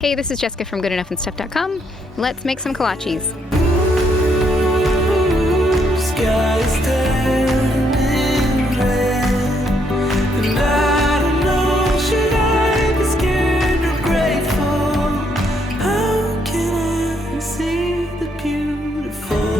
Hey, this is Jessica from GoodEnoughandStuff.com. Let's make some kolaches. Sky's turning red, and I don't know, should I be scared or grateful? How can I see the beautiful?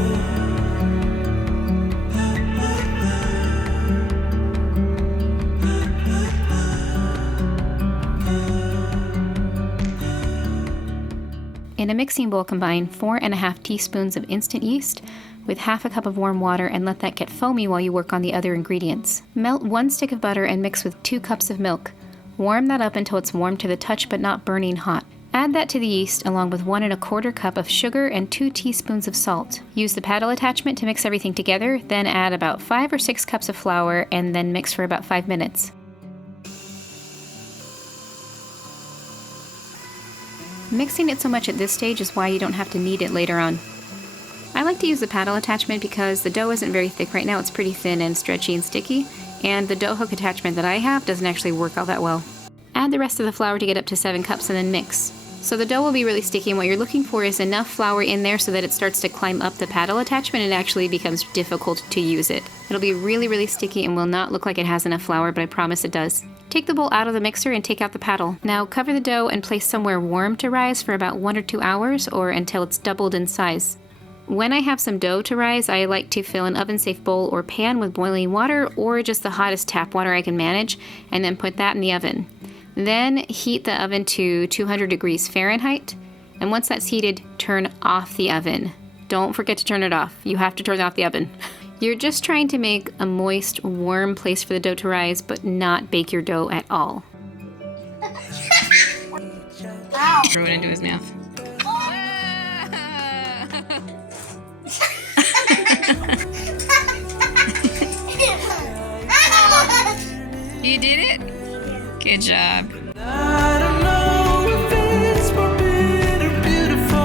In a mixing bowl, combine 4½ teaspoons of instant yeast with half a cup of warm water and let that get foamy while you work on the other ingredients. Melt 1 stick of butter and mix with 2 cups of milk. Warm that up until it's warm to the touch but not burning hot. Add that to the yeast along with 1¼ cup of sugar and 2 teaspoons of salt. Use the paddle attachment to mix everything together, then add about 5 or 6 cups of flour and then mix for about 5 minutes. Mixing it so much at this stage is why you don't have to knead it later on. I like to use the paddle attachment because the dough isn't very thick right now. It's pretty thin and stretchy and sticky, and the dough hook attachment that I have doesn't actually work all that well. Add the rest of the flour to get up to 7 cups and then mix. So the dough will be really sticky, and what you're looking for is enough flour in there so that it starts to climb up the paddle attachment and it actually becomes difficult to use it. It'll be really, really sticky and will not look like it has enough flour, but I promise it does. Take the bowl out of the mixer and take out the paddle. Now cover the dough and place somewhere warm to rise for about 1 or 2 hours or until it's doubled in size. When I have some dough to rise, I like to fill an oven-safe bowl or pan with boiling water or just the hottest tap water I can manage and then put that in the oven. Then heat the oven to 200 degrees Fahrenheit, and once that's heated, turn off the oven. Don't forget to turn it off. You have to turn off the oven. You're just trying to make a moist, warm place for the dough to rise, but not bake your dough at all. Throw it into his mouth. You did it? Good job. I don't know if it's more bitter beautiful.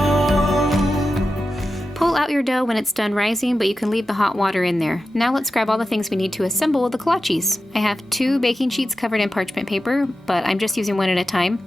Pull out your dough when it's done rising, but you can leave the hot water in there. Now let's grab all the things we need to assemble the kolaches. I have 2 baking sheets covered in parchment paper, but I'm just using one at a time.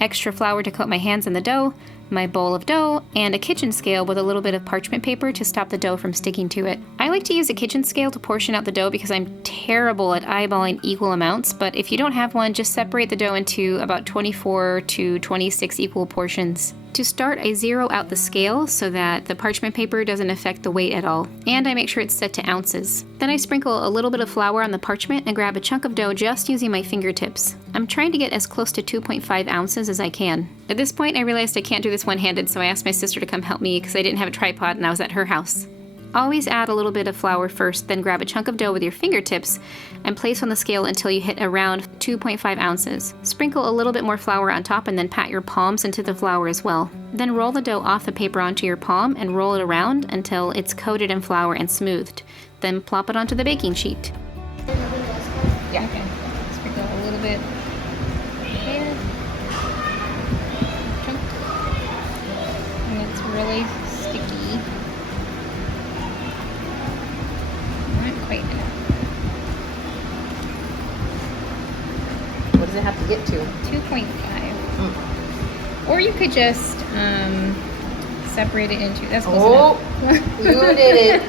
Extra flour to coat my hands in the dough, my bowl of dough, and a kitchen scale with a little bit of parchment paper to stop the dough from sticking to it. I like to use a kitchen scale to portion out the dough because I'm terrible at eyeballing equal amounts, but if you don't have one, just separate the dough into about 24 to 26 equal portions. To start, I zero out the scale so that the parchment paper doesn't affect the weight at all, and I make sure it's set to ounces. Then I sprinkle a little bit of flour on the parchment and grab a chunk of dough just using my fingertips. I'm trying to get as close to 2.5 ounces as I can. At this point, I realized I can't do this one-handed, so I asked my sister to come help me because I didn't have a tripod and I was at her house. Always add a little bit of flour first, then grab a chunk of dough with your fingertips and place on the scale until you hit around 2.5 ounces. Sprinkle a little bit more flour on top and then pat your palms into the flour as well. Then roll the dough off the paper onto your palm and roll it around until it's coated in flour and smoothed. Then plop it onto the baking sheet. Yeah, okay. Sprinkle a little bit here. And it's really sticky. Not quite enough. What does it have to get to? 2.5. Or you could just separate it into. That's close enough. You did it.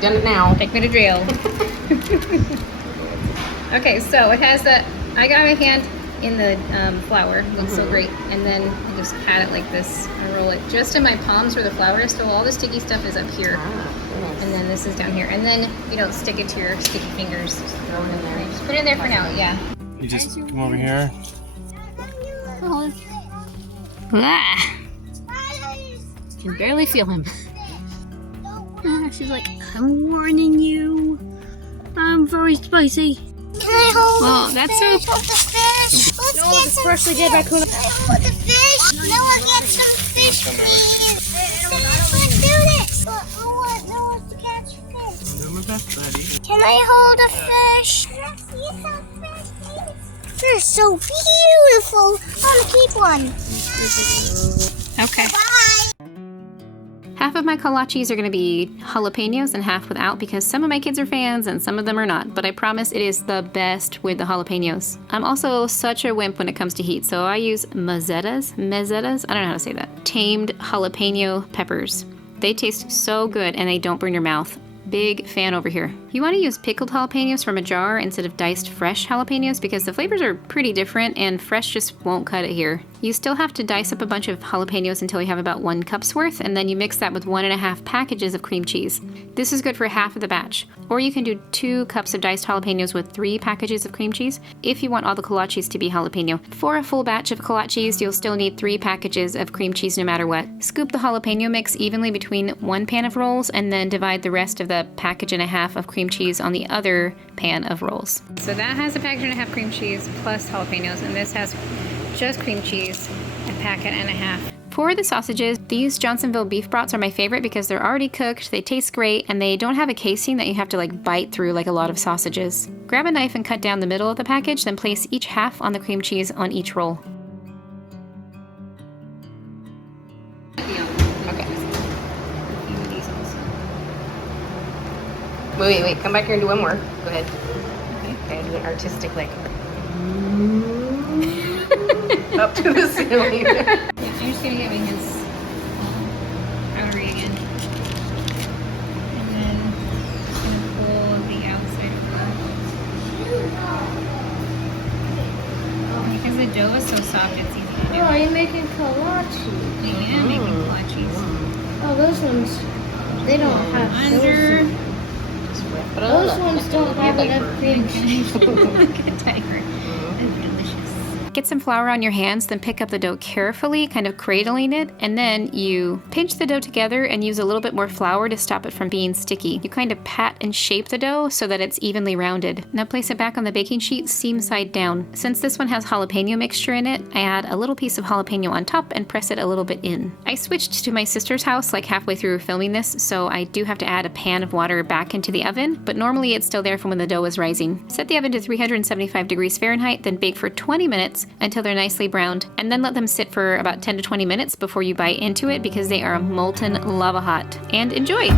Done it now. Take me to jail. Okay, so it has that. I got my hand in the flour. It looks so great. And then I just pat it like this. I roll it just in my palms where the flour is. So all the sticky stuff is up here. Nice. And then this is down here. And then you don't stick it to your sticky fingers. Just throw it in there. Just put it in there for now, yeah. You just come over here. Ah. Can barely feel him. She's like, I'm warning you. I'm very spicy. Can I hold? Well, that's so. Hold the fish. Let's get some freshly dead raccoon. Can I hold the fish? Noah, get some fish, please. Let's do this. Noah to catch fish. I'm doing my best, buddy. Can I hold a fish? Can I see some fish, please? They're so beautiful. I'm gonna keep one. Okay. Bye. Half of my kolaches are going to be jalapenos and half without because some of my kids are fans and some of them are not, but I promise it is the best with the jalapenos. I'm also such a wimp when it comes to heat, so I use mezetas, I don't know how to say that, tamed jalapeno peppers. They taste so good and they don't burn your mouth. Big fan over here. You want to use pickled jalapenos from a jar instead of diced fresh jalapenos because the flavors are pretty different and fresh just won't cut it here. You still have to dice up a bunch of jalapenos until you have about 1 cup's worth, and then you mix that with 1.5 packages of cream cheese. This is good for half of the batch. Or you can do 2 cups of diced jalapenos with 3 packages of cream cheese if you want all the kolaches to be jalapeno. For a full batch of kolaches, you'll still need 3 packages of cream cheese no matter what. Scoop the jalapeno mix evenly between 1 pan of rolls and then divide the rest of the package and a half of cream cheese on the other pan of rolls. So that has a package and a half cream cheese plus jalapenos, and this has just cream cheese, a packet and a half. For the sausages, these Johnsonville beef brats are my favorite because they're already cooked, they taste great, and they don't have a casing that you have to like bite through like a lot of sausages. Grab a knife and cut down the middle of the package, then place each half on the cream cheese on each roll. Okay. Wait. Come back here and do one more. Go ahead. Okay, do an artistic like up to the ceiling. Yeah, I'm just gonna get my hands powdery again. And then just gonna pull the outside of that. Because the dough is so soft, it's easy to do. Oh, you're making kolaches. I am making kolaches. Oh, those ones, they don't have Under. Just whip it Those up. ones don't have enough cream cheese. Like a tiger. That's delicious. Get some flour on your hands, then pick up the dough carefully, kind of cradling it, and then you pinch the dough together and use a little bit more flour to stop it from being sticky. You kind of pat and shape the dough so that it's evenly rounded. Now place it back on the baking sheet, seam side down. Since this one has jalapeno mixture in it, I add a little piece of jalapeno on top and press it a little bit in. I switched to my sister's house like halfway through filming this, so I do have to add a pan of water back into the oven, but normally it's still there from when the dough is rising. Set the oven to 375 degrees Fahrenheit, then bake for 20 minutes until they're nicely browned, and then let them sit for about 10 to 20 minutes before you bite into it because they are molten lava hot. And enjoy!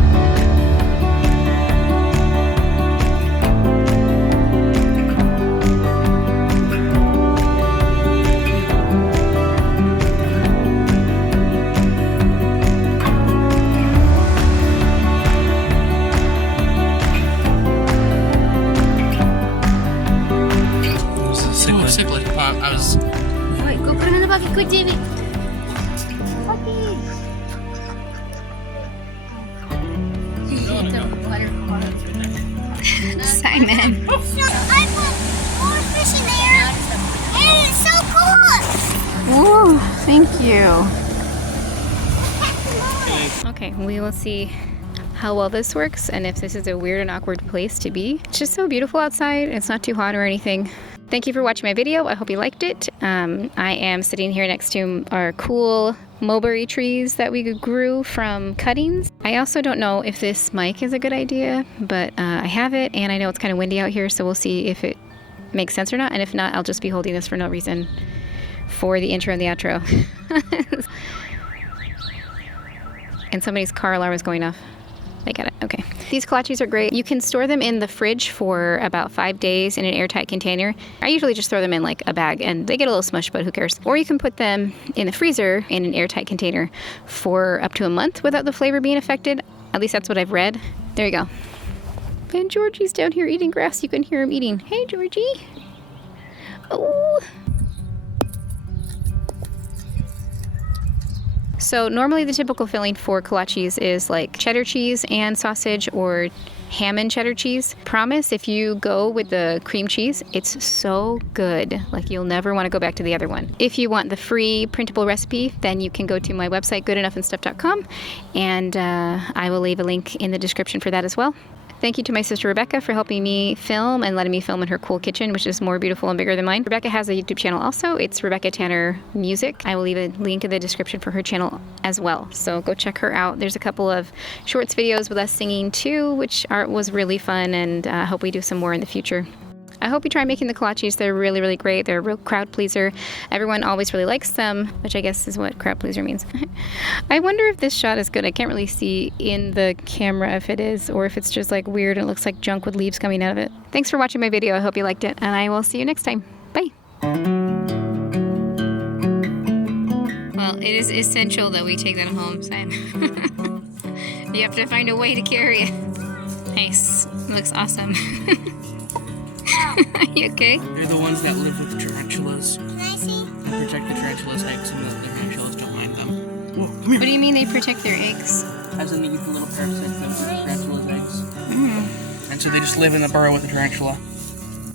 Cichlid. I was. Wait, go put them in the bucket quick, David. Simon. I put more fish in there, and it's so cool. Ooh, thank you. Okay, we will see how well this works and if this is a weird and awkward place to be. It's just so beautiful outside. It's not too hot or anything. Thank you for watching my video. I hope you liked it. I am sitting here next to our cool mulberry trees that we grew from cuttings. I also don't know if this mic is a good idea, but I have it and I know it's kind of windy out here, so we'll see if it makes sense or not. And if not, I'll just be holding this for no reason for the intro and the outro. And somebody's car alarm is going off. I got it. Okay. These kolaches are great. You can store them in the fridge for about 5 days in an airtight container. I usually just throw them in like a bag and they get a little smushed, but who cares? Or you can put them in the freezer in an airtight container for up to a month without the flavor being affected. At least that's what I've read. There you go. And Georgie's down here eating grass. You can hear him eating. Hey, Georgie. Oh. So normally the typical filling for kolaches is like cheddar cheese and sausage or ham and cheddar cheese. Promise, if you go with the cream cheese, it's so good. Like you'll never want to go back to the other one. If you want the free printable recipe, then you can go to my website, goodenoughandstuff.com, and I will leave a link in the description for that as well. Thank you to my sister Rebecca for helping me film and letting me film in her cool kitchen, which is more beautiful and bigger than mine. Rebecca has a YouTube channel also. It's Rebecca Tanner Music. I will leave a link in the description for her channel as well. So go check her out. There's a couple of shorts videos with us singing too, which was really fun, and I hope we do some more in the future. I hope you try making the kolaches. They're really, really great. They're a real crowd pleaser. Everyone always really likes them, which I guess is what crowd pleaser means. I wonder if this shot is good. I can't really see in the camera if it is, or if it's just like weird and it looks like junk with leaves coming out of it. Thanks for watching my video. I hope you liked it, and I will see you next time. Bye. Well, it is essential that we take that home, Sam. You have to find a way to carry it. Nice. It looks awesome. You okay? They're the ones that live with the tarantulas. Can I see? They protect the tarantulas' eggs and the tarantulas don't mind them. Whoa, come here! What do you mean they protect their eggs? As in they eat the little parasites of the tarantula's eggs. And so they just live in the burrow with the tarantula.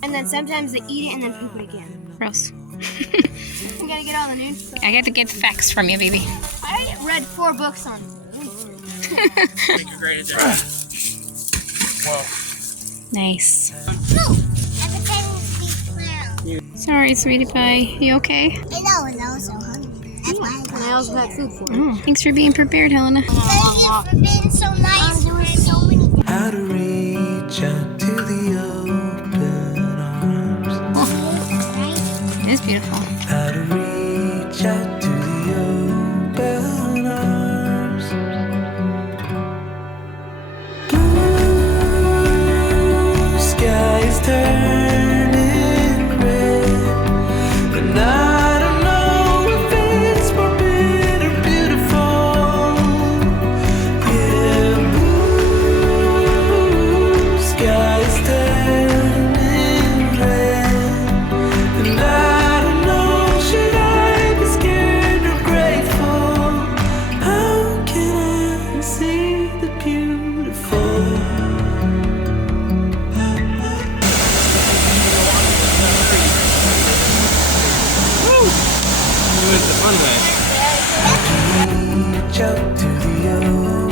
And then sometimes they eat it and then poop it again. Gross. You gotta get all the news stuff. I got to get the facts from you, baby. I read 4 books on Make a great addition. Whoa. Nice. No! I'm pretending to be clown. Sorry, sweetie pie. You okay? I know, and I was so hungry. That's why I also had food for Oh, thanks for being prepared, Helena. Thank you for being so nice. There was so many. How to reach out to the open arms. It is beautiful. How to reach out to the open arms. Blue skies turning red, and I don't know if it's morbid or beautiful. Yeah, blue skies turning red, and I don't know, should I be scared or grateful? How can I see the beautiful? It's the fun way. Reach out to the ocean.